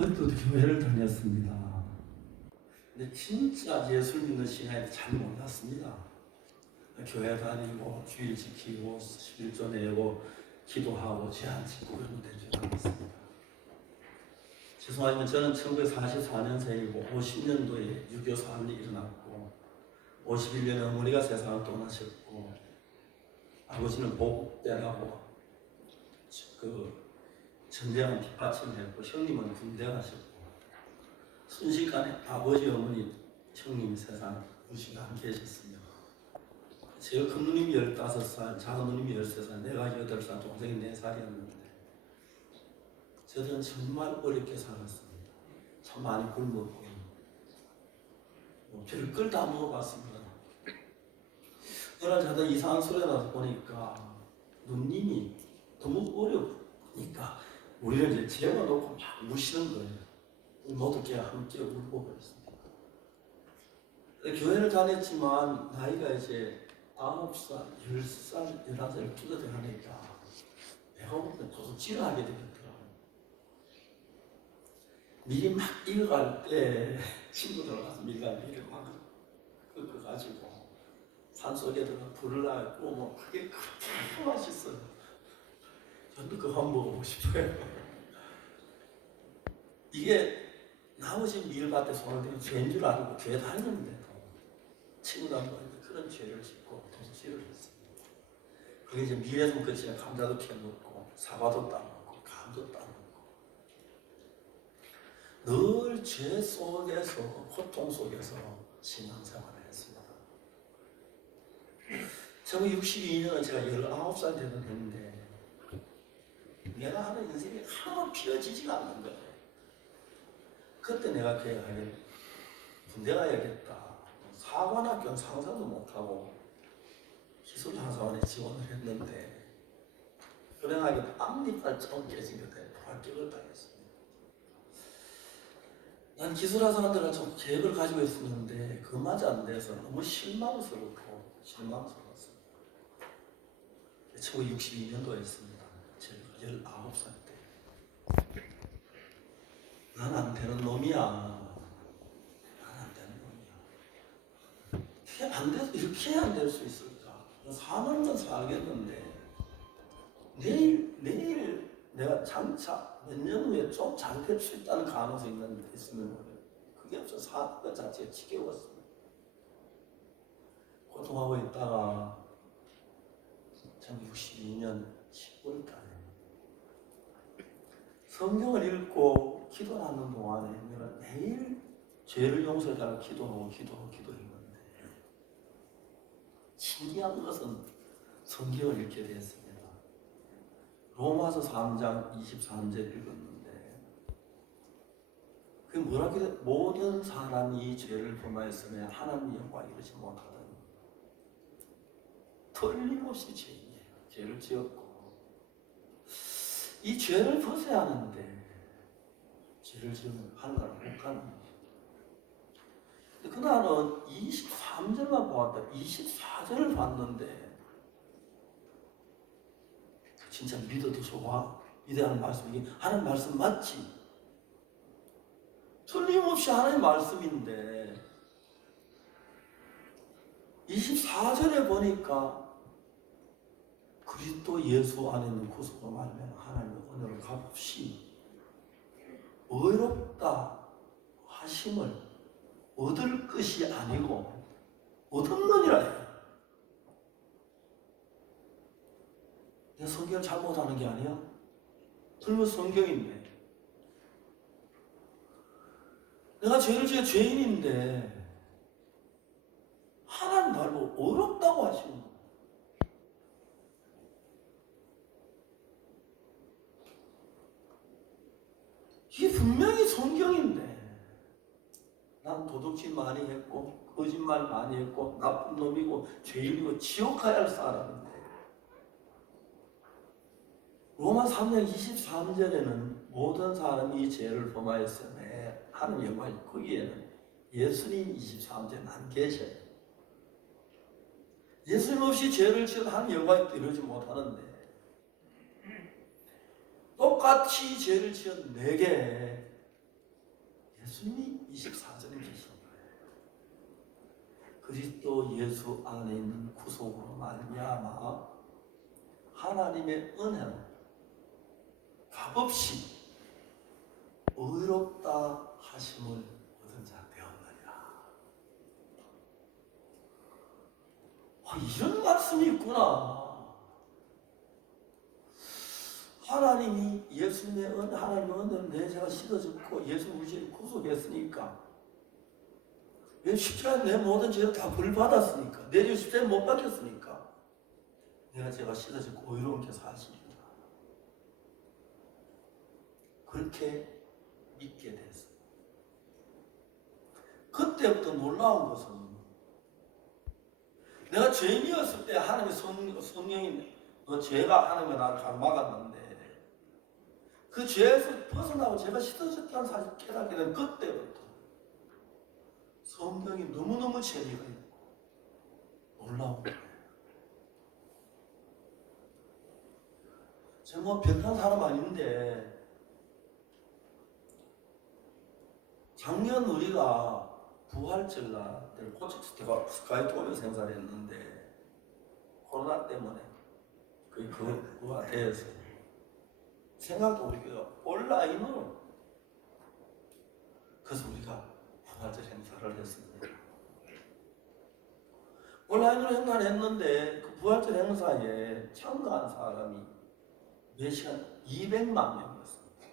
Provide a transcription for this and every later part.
어디도 교회를 다녔습니다. 근데 진짜 예술 믿는 신앙이 잘 몰랐습니다. 교회 다니고 주일 지키고 11조 내고 기도하고 제한 짓고 그런 데 줄 알았습니다. 죄송하지만 저는 1944년생이고 50년도에 6.25 사건이 일어났고 51년에 어머니가 세상을 떠나셨고 아버지는 보국대라고 그 전쟁은 뒷받침했고 형님은 군대 가셨고 순식간에 아버지 어머니 형님 세상 무시가 안 계셨습니다. 제가 큰 누님이 15살, 작은 누님이 13살, 내가 8살, 동생이 4살이었는데 저들은 정말 어렵게 살았습니다. 참 많이 굶었고 별걸 다 먹어봤습니다. 어느 날 자다 이상한 소리가 나서 보니까 누님이 너무 어려우니까 우리를 이제 재워놓고 막 우시는 거예요. 모두 함께 울고 그랬습니다. 교회를 다녔지만 나이가 이제 9살, 10살, 11살 끼어들 하니까 배가 고프면 도둑질을 하게 되겠더라고요. 미리 막 읽어갈 때 친구들 와서 밀가미를 막 긁어가지고 산속에 들어가 불을 놔고 뭐 그게 그렇게 맛있어요. 저도 그거 한번 먹어보고 싶어요. 이게 나머지 밀밭에 손을 대고 죄인 줄 알고 교회 다녔는데도 친구들하고 그런 죄를 짓고 도둑질을 했습니다. 그게 이제 밀에서 끝이야. 감자도 캐 먹고 사과도 따 먹고 감도 따 먹고 늘 죄 속에서 고통 속에서 신앙생활을 했습니다. 1962년은 제가 19살 되었는데 내가 하는 인생이 하나도 피어지지가 않는 거예요. 그때 내가 계획하길 군대 가야겠다. 사관학교는 상상도 못하고 기술자사원에 지원을 했는데 불행하게 앞니빨 처음 깨진 것 때문에 불합격을 당했습니다. 난 기술자사원들과 좀 계획을 가지고 있었는데 그마저 안 돼서 너무 실망스럽고 실망스러웠습니다. 1962년도였습니다. 제가 19살 때. 난 안 되는 놈이야. 난 안 되는 놈이야. 이게 안 돼서 이렇게 안 될 수 있을까? 4년만 살겠는데 내일 내가 장차 몇 년 후에 좀 잘 될 수 있다는 가능성이 있으면 그게 없어. 사는 것 자체가 지겨웠습니다. 고통하고 있다가 1962년 10월 달에 성경을 읽고 기도하는 동안에 내가 매일 죄를 용서해달라고 기도했는데 신기한 것은 성경을 읽게 되었습니다. 로마서 3장 23절 읽었는데 그게 뭐라고 해요? 모든 사람이 죄를 범하였으며 하나님의 영광 이루지 못하더니 틀림없이 죄인이에요. 죄를 지었고 이 죄를 벗어야 하는데 죄를 지으면 하늘나라를 못 가는 거예요. 근데 그날은 23절만 보았다. 24절을 봤는데 진짜 믿어도 좋아. 믿어야 하는 말씀이 하나님 말씀 맞지? 틀림없이 하나님 말씀인데 24절에 보니까 그리스도 예수 안에 있는 구속으로 말하면 하나님의 은혜를 값없이 의롭다 하심을 얻을 것이 아니고 얻었느니라 해요. 내 성경을 잘못하는 게 아니야. 틀린 성경인데 내가 죄를 지어 죄인인데 하나님 말고 어렵다고 하시는 거예요. 이게 분명히 성경인데 난 도둑질 많이 했고 거짓말 많이 했고 나쁜 놈이고 죄인이고 지옥 가야 할 사람인데 로마 3장 23절에는 모든 사람이 죄를 범하였으며 하나님 영광이 거기에는 예수님 23절에 안 계셔요. 예수님 없이 죄를 지어도 하나님 영광이 이루지 못하는데 똑같이 죄를 지은 내게 예수님이 24절에 계신 거예요. 그리스도 예수 안에 있는 구속으로 말미암아 하나님의 은혜로 값없이 의롭다 하심을 얻은 자 되었느니라. 이런 말씀이 있구나. 하나님이 예수님의 하나님의 은혜로 내 죄가 씻어졌고 예수 우리를 구속했으니까, 내 십자가에 내 모든 죄를 다 벌받았으니까, 내 죄 십자가에 못 박혔으니까 내가 죄가 씻어졌고 의롭게 사십니다. 그렇게 믿게 됐어요. 그때부터 놀라운 것은, 내가 죄인이었을 때 하나님의 성령이 너 죄가 하나님과 나를 감막았는데 그 죄에서 벗어나고 제가 씻어졌다는 사실을 깨닫게 된 그때부터 성경이 너무너무 재미가 있고 놀라운 거예요. 제가 뭐 변한 사람 아닌데, 작년 우리가 부활절날 코엑스가 스카이토를 생산했는데 코로나 때문에 그거가 돼서 생각도 우리가 온라인으로, 그래서 우리가 부활절 행사를 했습니다. 온라인으로 행사를 했는데 그 부활절 행사에 참가한 사람이 몇 시간 200만 명이었습니다.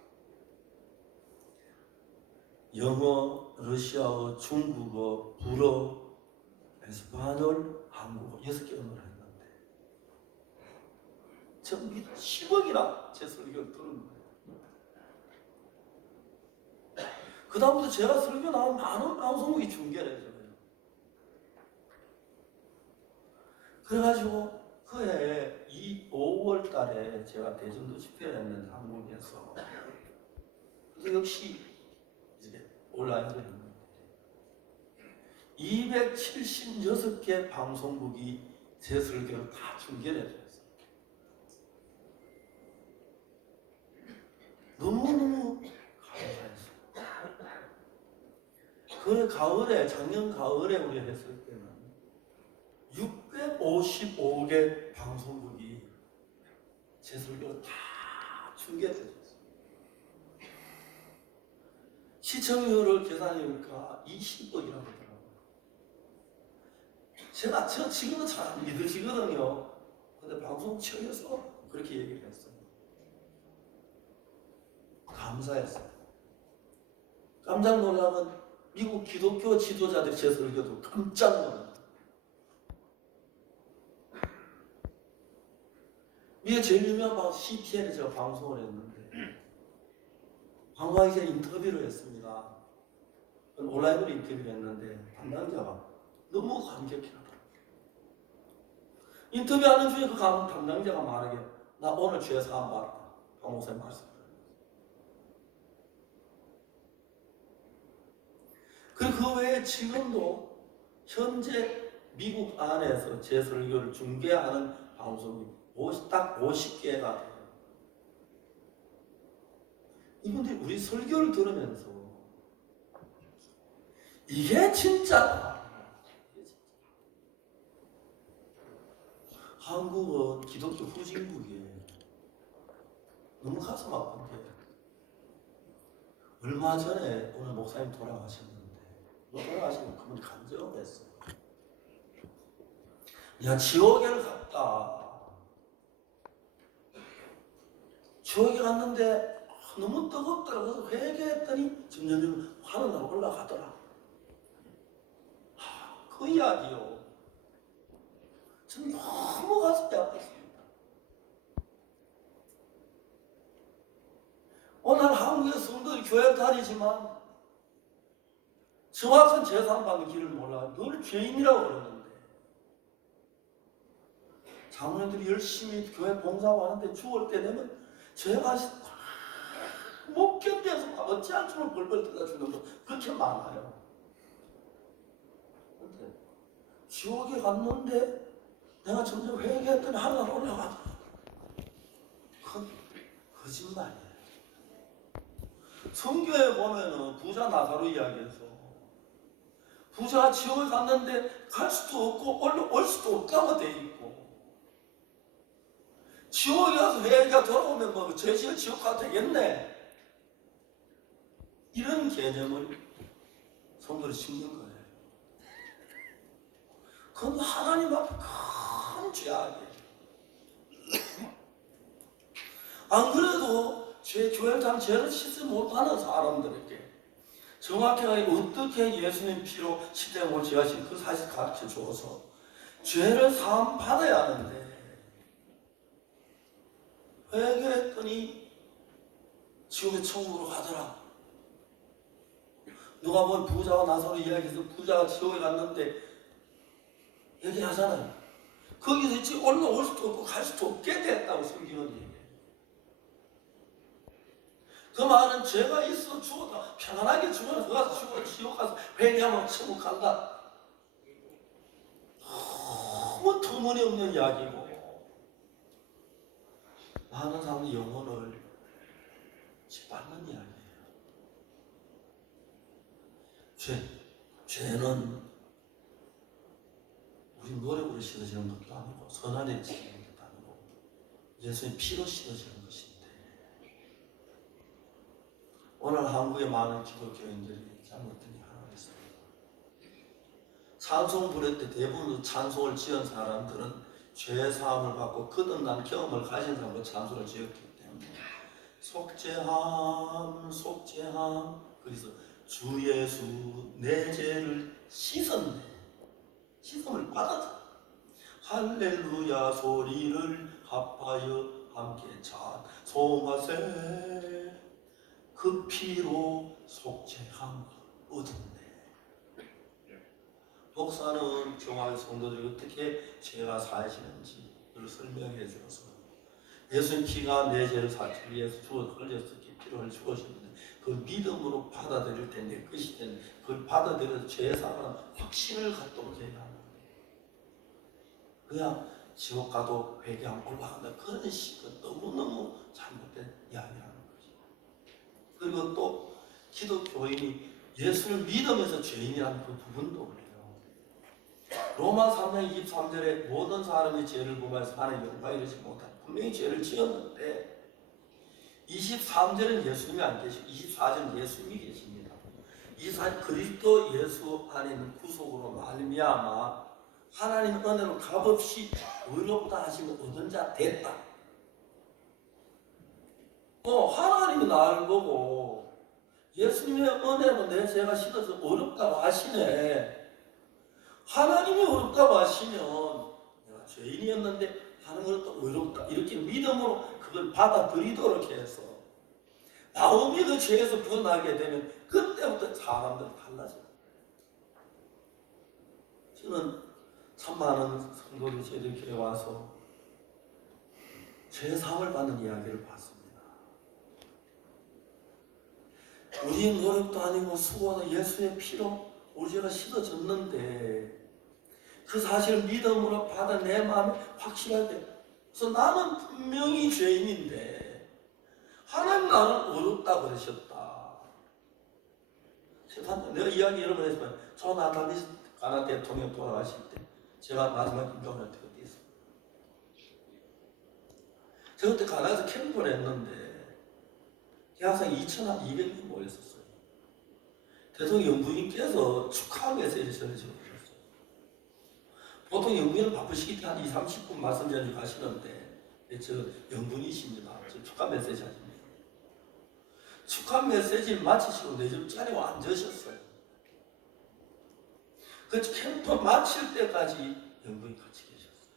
영어, 러시아어, 중국어, 불어, 에스파뇰, 한국어 6개 언어를 했는데 전부 10억이나 제 설교를 들은 거예요. 그 다음부터 제가 설교 나온 많은 방송국이 중계를 해줘요. 그래가지고 그해 이 5월 달에 제가 대전도 집회를 했는데 한국에서, 그래서 역시 이제 온라인으로 했는데 276개 방송국이 제 설교를 다 중계를 해줬어요. 너무너무 감사했어요. 그 가을에, 작년 가을에 우리 했을 때는 655개 방송국이 제 설교를 다 중계해줬어요. 시청률을 계산해보니까 20억이라고 하더라고요. 저 지금은 잘 안 믿으시거든요. 근데 방송청에서 그렇게 얘기를 했어요. 감사했어요. 깜짝 놀라면 미국 기독교 지도자들 제 설교도 깜짝 놀랐어요. 미국 제일 유명한 방송 CTN에 제가 방송을 했는데 방송하기 전에 인터뷰를 했습니다. 온라인으로 인터뷰를 했는데 담당자가 너무 감격해하더라고요. 인터뷰하는 중에 그 담당자가 말하게, 나 오늘 죄 사함 받았다. 박 목사님 말씀을. 그리고 그 외에 지금도 현재 미국 안에서 제 설교를 중계하는 방송이 딱 50개가 돼요. 이분들이 우리 설교를 들으면서 이게 진짜다. 한국은 기독교 후진국이에요. 너무 가슴 아픈데, 얼마 전에 오늘 목사님 돌아가셨는데, 돌아가시면 그분이 간증을 했어요. 야, 지옥에 갔다. 지옥에 갔는데 너무 뜨겁더라. 그래서 회개했더니 점점 하늘나라 올라가더라. 그 이야기요. 저는 너무 가슴이 아팠습니다. 오늘 한국의 성도들이 교회 다니지만 정확한 재산 받는 길을 몰라. 늘 죄인이라고 그러는데, 장로님들이 열심히 교회 봉사하고 하는데 죽을 때 되면 죄가 못 견뎌서 어찌할 줄을 벌벌 떠다 주는 거 그렇게 많아요. 근데 지옥에 갔는데 내가 점점 회개했더니 하늘나라 올라가. 그건 거짓말이에요. 성경에 보면은 부자 나사로 이야기해서 부자가 지옥에 갔는데 갈 수도 없고 올 수도 없다고 돼 있고, 지옥에 가서 회개가 돌아오면 뭐 죄지은 지옥 가도 되겠네, 이런 개념을 성도를 심는 거예요. 그건 하나님 앞에 큰 죄악이에요. 안 그래도 교회를 잘 죄를 씻지 못하는 사람들에게 정확하게 어떻게 예수님 피로 십자가를 지하신 그 사실 가르쳐 주어서 죄를 사함 받아야 하는데, 회개했더니 지옥의 천국으로 가더라. 누가 보면 부자와 나사로 이야기해서 부자가 지옥에 갔는데 얘기하잖아요. 거기서 지금 올라올 수도 없고 갈 수도 없게 됐다고 성경은 얘기해요. 그 말은 죄가 있어 죽어도 편안하게 죽어서 가서 죽어 지옥 가서 회개하면 천국 간다. 너무 터무니없는 이야기고, 많은 사람들이 영혼을 짓밟는 이야기예요. 죄는 우리 노력으로 씻어지는 것도 아니고 선한에 씻어지는 것도 아니고 예수님 피로 씻어지는 것인데, 오늘 한국의 많은 기독교인들이 잘못된 게 하나 있습니다. 찬송 부를 때 대부분 찬송을 지은 사람들은 죄 사함을 받고 거듭난 경험을 가진 사람으로 찬송을 지었기 때문에 속죄함 속죄함, 그래서 주 예수 내 죄를 씻었네, 씻음을 받았다, 할렐루야 소리를 합하여 함께 찬송하세, 그 피로 속죄함 얻었네. 목사는 정확히 성도들이 어떻게 죄가 사해지는지를 설명해 주어서 예수님 피가 내 죄를 사하기 위해서 흘렸었기, 피를 주었는데 그 믿음으로 받아들일 때 내 것이 되는, 그걸 받아들여서 죄 사하는 확신을 갖도록 해야 하는 거예요. 그냥 지옥 가도 회개하면 올라간다, 그런 식은 너무너무 잘못된 이야기라는 거죠. 그리고 또 기독교인이 예수를 믿으면서 죄인이라는 그 부분도 그래요. 로마 3장 23절에 모든 사람이 죄를 범하여서 하나님의 영광을 이루지 못하고, 분명히 죄를 지었는데 23절은 예수님이 안 계시고 24절은 예수님이 계십니다. 24절 그리스도 예수 안에 있는 구속으로 말미암아 하나님 은혜로 값없이 의롭다 하시면 얻은 자 됐다. 하나님이 나를 보고 예수님의 은혜로 내 죄가 씻어서 어렵다고 하시네. 하나님이 어렵다고 하시면 내가 죄인이었는데 하나님은 또 어렵다, 이렇게 믿음으로 그걸 받아들이도록 해서 마음이 그 죄에서 벗어나게 되면 그때부터 사람들은 달라져요. 저는 참 많은 성도들이 저희 교회에 와서 죄사함을 받는 이야기를 봤습니다. 우리의 노력도 아니고 수고는 예수의 피로 우리 죄가 씻어졌는데 그 사실을 믿음으로 받아 내 마음에 확실하게, 그래서 나는 분명히 죄인인데 하나님 나는 어렵다고 그러셨다. 내가 이야기 여러 번 했지만 존 아담스 가나 대통령 돌아가실 때 제가 마지막 임종을 할 때 그때 있습니다. 제가 그때 가나에서 캠프를 했는데 대학생 2,200명 모였었어요. 대통령 영부인께서 축하 메시지를 전해주고 보통 영부인은 바쁘시기 때문에 한 2, 30분 말씀 전해 가시는데, 저 영부인이십니다. 저 축하 메시지 하십니다. 축하 메시지를 마치시고 4점짜리 앉으셨어요. 그 캠프 마칠 때까지 영부인 같이 계셨어요.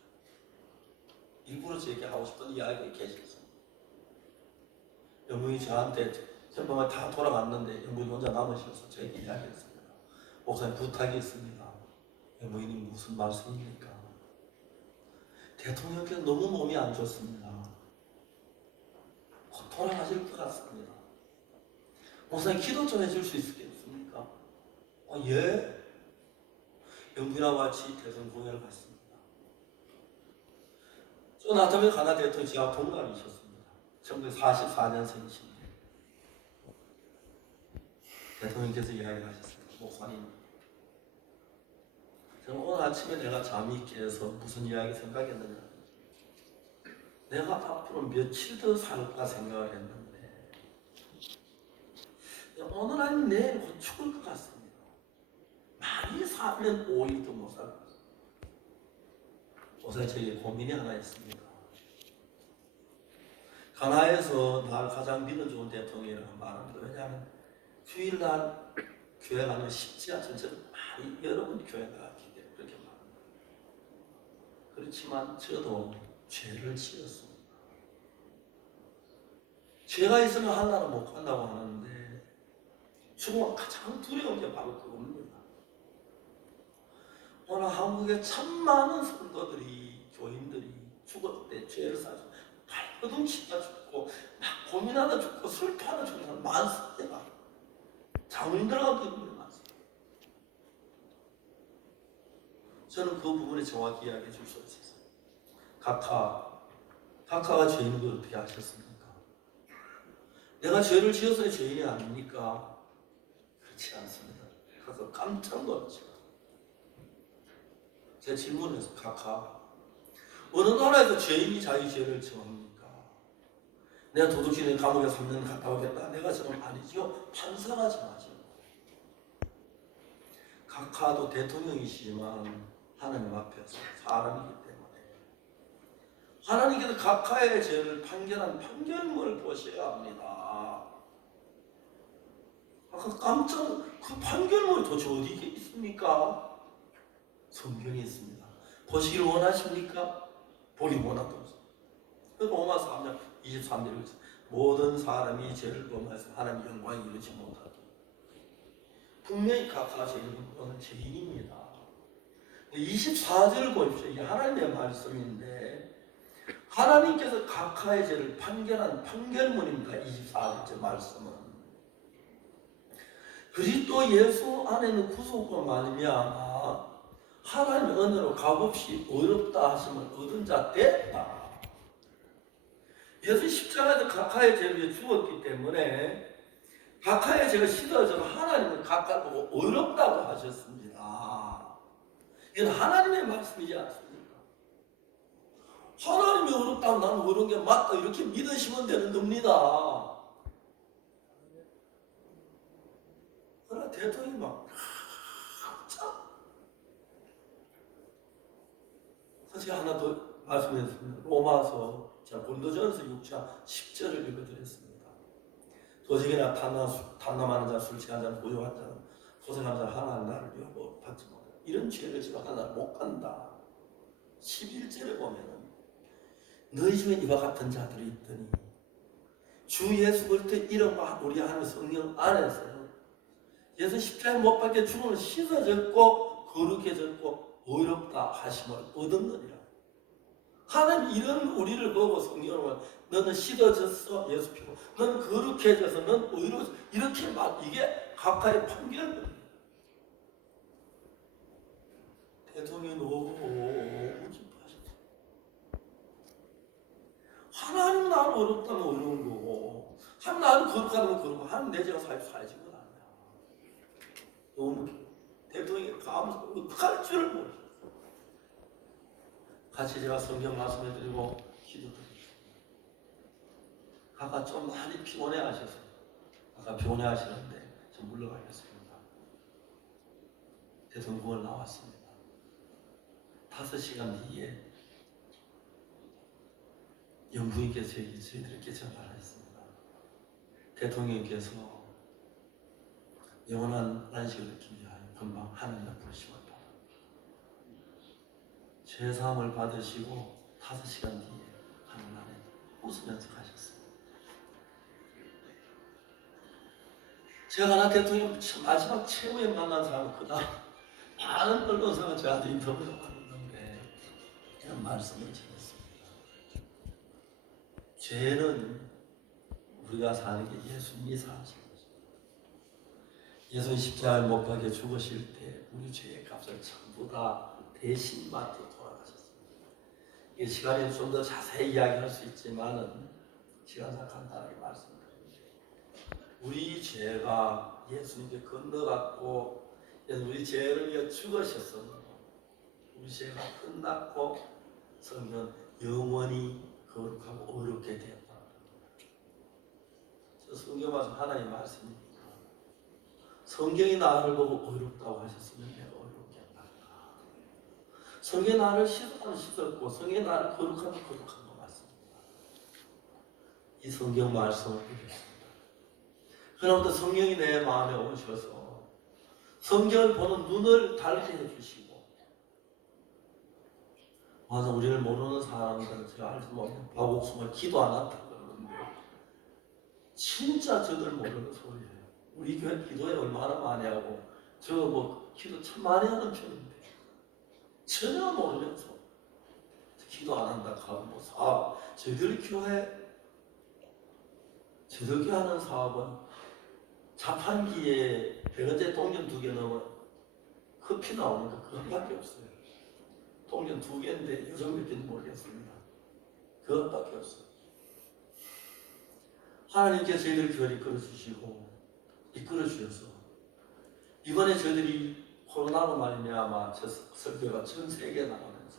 일부러 제게 하고 싶은 이야기가 계셨어요. 영부인이 저한테 캠프가 다 돌아갔는데 영부인 혼자 남으셔서 저에게 이야기했습니다. 목사님 부탁이 있습니다. 영부인님 무슨 말씀입니까? 대통령께서 너무 몸이 안 좋습니다. 곧 돌아가실 것 같습니다. 목사님 기도 좀 해줄 수 있겠습니까? 예. 영부인하고 같이 대선 공연을 갔습니다. 존 아담스 가나 대통령 저하고 동갑이셨습니다. 1944년생이신데 대통령께서 이야기하셨습니다. 목사님, 저는 오늘 아침에 내가 잠이 깨서 무슨 이야기 생각했느냐, 내가 앞으로 며칠 더 살까 생각을 했는데 오늘 아니면 내일 곧 죽을 것 같습니다. 많이 살면 5일도 못 살 것 같습니다. 요새 저에게 고민이 하나 있습니다. 가나에서 날 가장 믿음 좋은 대통령이라고 말합니다. 왜냐하면 주일날 교회 가면 쉽지 않죠. 많이 여러분 교회 가기 때문에 그렇게 말합니다. 그렇지만 저도 죄를 지었습니다. 죄가 있으면 하나는 못 간다고 하는데 죽음은 가장 두려운 게 바로 그겁니다. 오늘 한국에 참 많은 성도들이, 교인들이 죽을 때 죄를 사서 발버둥치다 죽고 막 고민하다 죽고 슬퍼하다 죽는 사람 많습니다. 잠을 들어가도 있는 많습니다. 저는 그 부분에 정확히 이야기해 줄 수 있었어요. 각하가 죄인인 걸 어떻게 아셨습니까? 내가 죄를 지어서 죄인이 아닙니까? 그렇지 않습니다. 각하 깜짝 놀랐죠. 제 질문에서 각하, 어느 나라에서 죄인이 자기 죄를 정합니까? 내가 도둑질에 감옥에 3년 갔다 오겠다. 내가 저는 아니지요. 판사하지 마죠. 각하도 대통령이시지만 하나님 앞에서 사람이기 때문에 하나님께서 각하의 죄를 판결한 판결문을 보셔야 합니다. 아까 깜짝 그 판결문이 도대체 어디에 있습니까? 성경에 있습니다. 보시길 원하십니까? 보기 원한다고 했습니다. 로마서 3장 23절에 모든 사람이 죄를 범해서 하나님 영광을 이루지 못하고 분명히 각하가 죄는 죄인입니다. 24절을 보십시오. 이게 하나님의 말씀인데 하나님께서 각하의 죄를 판결한 판결문입니다. 24절째 말씀은 그리스도 예수 안에는 구속과 말미암아 하나님의 은혜로 값없이 어렵다 하심을 얻은 자 됐다. 예수 십자가에서 각하의 죄를 죽었기 때문에 각하의 죄가 씻어져서 하나님은 각하를 보고 어렵다고 하셨습니다. 이건 하나님의 말씀이지 않습니까? 하나님이 어렵다면 나는 어려운 게 맞다 이렇게 믿으시면 되는 겁니다. 그러나 대통령이 막 사실 하나 더 말씀드렸습니다. 로마서 고린도전서 6장 10절을 읽어드렸습니다. 도적이나 탐남하는 자, 술 취한 자, 부유한 자, 고생한 자 하나는 나를 위하고 받지 못한다. 이런 죄를 지어 하나를 못 간다. 11절에 보면은 너희 중에 이와 같은 자들이 있더니 주 예수 그리스도의 이름과 우리 하나님 성령 안에서 예수 십자가에 못 박혀 죽음을 씻어졌고 거룩해졌고 어렵다 하심을 얻었느니라. 하나님 이런 우리를 보고 성경을 너는 씻어졌어 예수 피로 너는 거룩해져서 너는 의로워져 이렇게 말 이게 각하의 판결입니다. 대통령이 너무 기뻐하셨어요. 하나님 나는 어렵다면 어려운 거고 하나님 나는 거룩하다면 거룩하고 하나님 내 죄가 살지 건 아니야. 너무 대통령이 감사하고 어떡할 줄을 모르겠어요. 같이 제가 성경 말씀해드리고 기도드립니다. 아까 좀 많이 피곤해 하셨어요. 아까 피곤해 하시는데 좀 물러가겠습니다. 대통령을 나왔습니다. 5시간 뒤에 영부인께서 저희들에게 전화를 했습니다. 대통령께서 영원한 안식을 얻기 위하여 금방 하늘에 부르심을 받았습니다. 죄사함을 받으시고 5시간 뒤에 하늘나라에 웃으면서 가셨습니다. 제가 나 대통령 마지막 최후에 만난 사람은 그다음 많은 언론사가 저한테 인터뷰를 하는데 이런 말씀을 드렸습니다. 죄는 우리가 사는 게 예수님이 사하신 것입니다. 예수님 십자가에 못 박혀 죽으실 때 우리 죄의 값을 전부 다 대신 맡고 돌아가셨습니다. 이 시간에 좀 더 자세히 이야기할 수 있지만은 시간상 간단하게 말씀드립니다. 우리 죄가 예수님께 건너갔고 우리 죄를 위해 죽으셨습니다. 우리 죄가 끝났고 성경은 영원히 거룩하고 어렵게 되었다. 저 성경 말씀 하나님 말씀입니다. 성경이 나를 보고 어렵다고 하셨으면 내가 어렵겠다. 성경이 나를 씻었고 성경이 나를 거룩하고 거룩한 거 맞습니다. 이 성경 말씀을 드렸습니다. 그러므로 성령이 내 마음에 오셔서 성경을 보는 눈을 달게 해주시고, 맞아, 우리를 모르는 사람들은 제가 알지 못하는 바복숭아 기도 안 한다 그러는데 진짜 저들 모르는 소리예요. 우리 교회 기도에 얼마나 많이 하고 저 뭐 기도 참 많이 하는 편인데 전혀 모르면서 기도 안 한다 하고 뭐 사업, 저희들 교회 하는 사업은 자판기에 100원짜리 똥전 2개 넣으면 커피 나오는 거 그것밖에 없어요. 똥전 2개인데 요즘 몇 개인지 모르겠습니다. 그것밖에 없어요. 하나님께서 저희들 교회를 이끌어 주셔서 이번에 저희들이 코로나로 말미암아 저 설교가 전 세계에 나가면서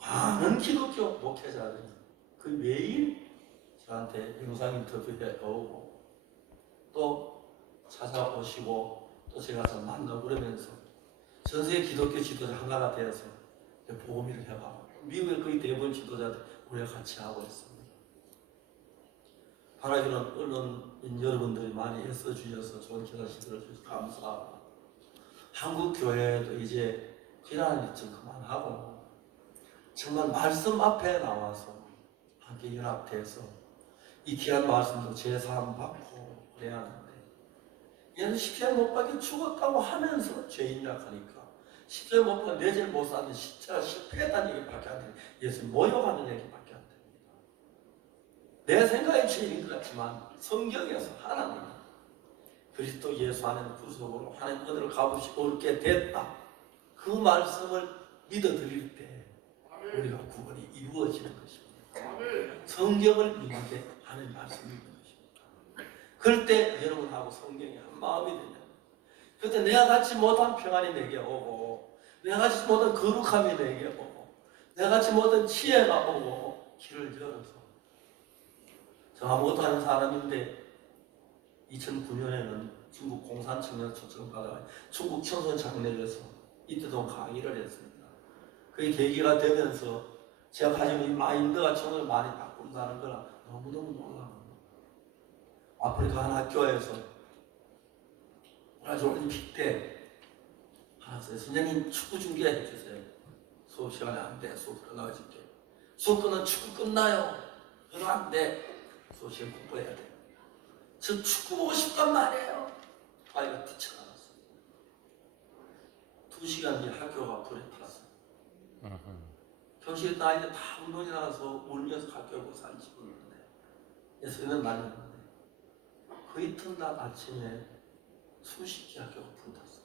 많은 기독교 목회자들이 그 매일 저한테 영상 인터뷰에 오고 또 찾아오시고 또 제가 좀 만나고 그러면서 전 세계 기독교 지도자 하나가 되어서 복음을 해가고 미국의 거의 대부분 지도자들 우리가 같이 하고 있습니다. 바라기는 언론인 여러분들이 많이 애써주셔서 좋은 기도를 주셔서 감사하고 한국 교회도 이제 비난이 좀 그만하고 정말 말씀 앞에 나와서 함께 연합돼서 이 귀한 말씀도 제사함 받고 그래야 하는데 얘는 십자가에 못 박혀 죽었다고 하면서 죄인이라 하니까 십자가에 못 박혀 내 죄를 못 샀는데 십자가 실패했다는 얘기밖에 안 됩니다. 예수 모욕하는 얘기밖에 안 됩니다. 내 생각이 죄인인 것 같지만 성경에서 하나님 그리스도 예수 안에는 구속으로 하나님 은혜를 값없이 얻게 됐다. 그 말씀을 믿어드릴 때 우리가 구원이 이루어지는 것입니다. 성경을 믿게 하는 말씀이 있는 것입니다. 그럴 때 여러분하고 성경이 한 마음이 되면 그때 내가 갖지 못한 평안이 내게 오고 내가 갖지 못한 거룩함이 내게 오고 내가 갖지 못한 지혜가 오고 길을 열어서 저 아무것도 아닌 사람인데 2009년에는 중국 공산 청년 초청을 받아가 중국 청소년 장례에서 이때도 강의를 했습니다. 그게 계기가 되면서 제가 가지고 있는 마인드가 청년을 많이 바꾼다는 걸 너무너무 놀라워요. 아프리카 한 학교에서 브라질 올림픽 때 알았어요. 선생님 축구 중계해 주세요. 수업 시간에 안 돼. 수업 끝나가지게. 수업 끝나면 축구 끝나요. 그럼 안 돼. 수업 시간 공부해야 돼. 저 축구 보고 싶단 말이에요. 아이가 뛰쳐나갔어요. 2시간 뒤에 학교가 불에 탔어요. 교실에 아이들 다 운동이 나가서 울면서 학교에 오고 사진 찍었는데 예수님은 말렸는데 그 이튿날 아침에 수십 개 학교가 불탔어요.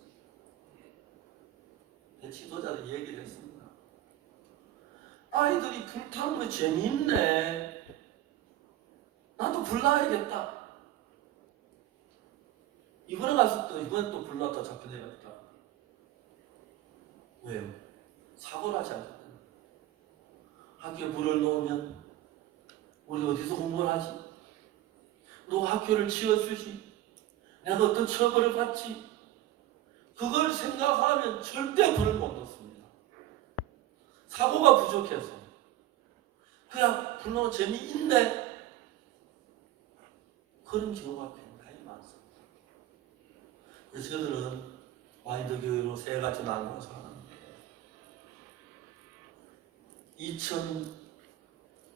지도자들이 얘기를 했습니다. 아이들이 불타는 거 재미있네. 나도 불나야겠다. 이번에 또 불났다 잡혀내겠다. 왜요? 사고를 하지 않거든요. 학교에 불을 놓으면 우리 어디서 공부를 하지? 너 학교를 지어주지? 내가 어떤 처벌을 받지? 그걸 생각하면 절대 불을 못 놓습니다. 사고가 부족해서 그냥 불 놓으면 재미있네. 그런 경우가 굉장히 많습니다. 그래서 저들은 마인드 교회로 세 가지 나누어서 하는데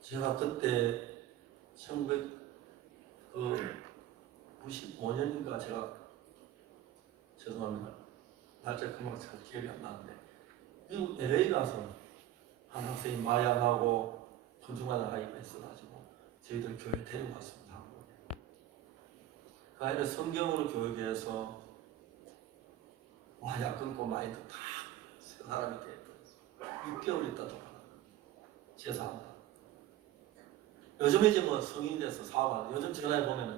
제가 그때 1995년인가 제가 죄송합니다. 날짜 금방 잘 기억이 안 나는데 미국 LA 가서 한 학생이 마약하고 건중하는 아이가 있어가지고 저희들 교회에 데리고 왔습니다. 그 아이를 성경으로 교육해서 마약 끊고 마인드 다 새 사람이 되어버렸어요. 6개월 있다 돌아가는 죄송합니다. 요즘에 이제 뭐 성인이 돼서 사업하는 요즘 전화해 보면은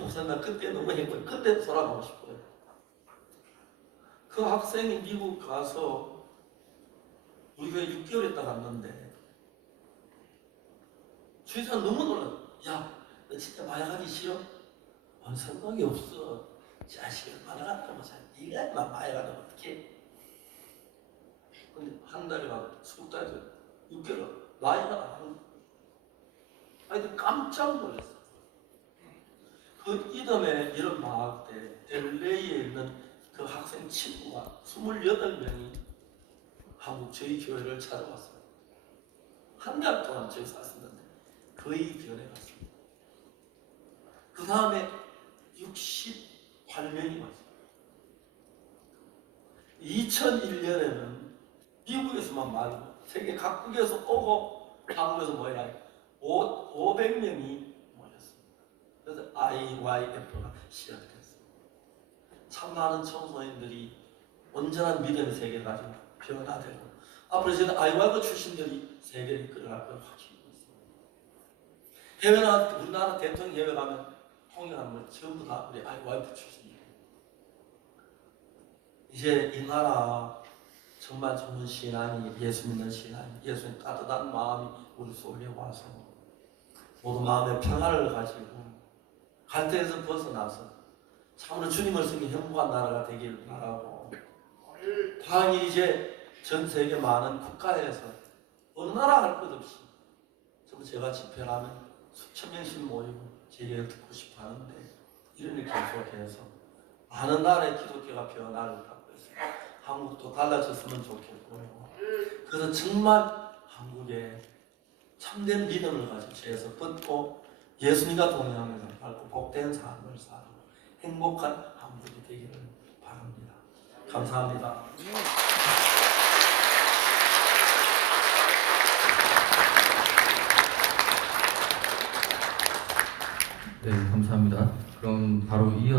목사님 나 그때 너무 행복해. 그때 돌아가고 싶어요. 그 학생이 미국 가서 우리 교회 6개월 있다 갔는데 주의사 너무 놀라. 야, 너 진짜 마약하기 싫어? 아무 생각이 없어. 자식을 마약한다면서 네가 인마 마약하면 어떡해? 근데 한 달에 가고 숙달해서 6개월 마약을 안 하는 거야. 아이들 깜짝 놀랐어. 그 이듬해 이런 방학 때 LA에 있는 그 학생 친구가 28명이 한국 저희 교회를 찾아왔어요. 한 달 동안 저기 샀었는데 거의 교회 갔습니다. 그 다음에 68명이 왔어요. 2001년에는 미국에서만 말고 세계 각국에서 오고 한국에서 모이라 500명이 모였습니다. 그래서 IYF가 시작됐습니다. 참 많은 청소년들이 온전한 믿음의 세계 가지고 변화되고 앞으로 저는 IYF 출신들이 세계를 이끌어갈 걸 확신하고 있습니다. 해외 나가 우리나라 대통령 해외 가면 통역하는 걸 전부 다 우리 IYF 출신이에요. 이제 이 나라 정말 좋은 신앙이 예수 믿는 신앙이 예수님 따뜻한 마음이 우리 속에 와서 모두 마음의 평화를 가지고 갈대에서 벗어나서 참으로 주님을 섬긴 행복한 나라가 되길 바라고 다행히 이제 전 세계 많은 국가에서 어느 나라 할 것 없이 전부 제가 집회를 하면 수천 명씩 모이고 제 얘기를 듣고 싶어 하는데 이런 일 계속해서 많은 나라의 기독교가 변화를 갖고 있습니다. 한국도 달라졌으면 좋겠고요. 그래서 정말 한국에 참된 믿음을 가지고 죄에서 벗고 예수님과 동행하면서 밝고 복된 삶을 살고 행복한 한국이 되기를 바랍니다. 감사합니다. 네, 감사합니다. 그럼 바로 이어서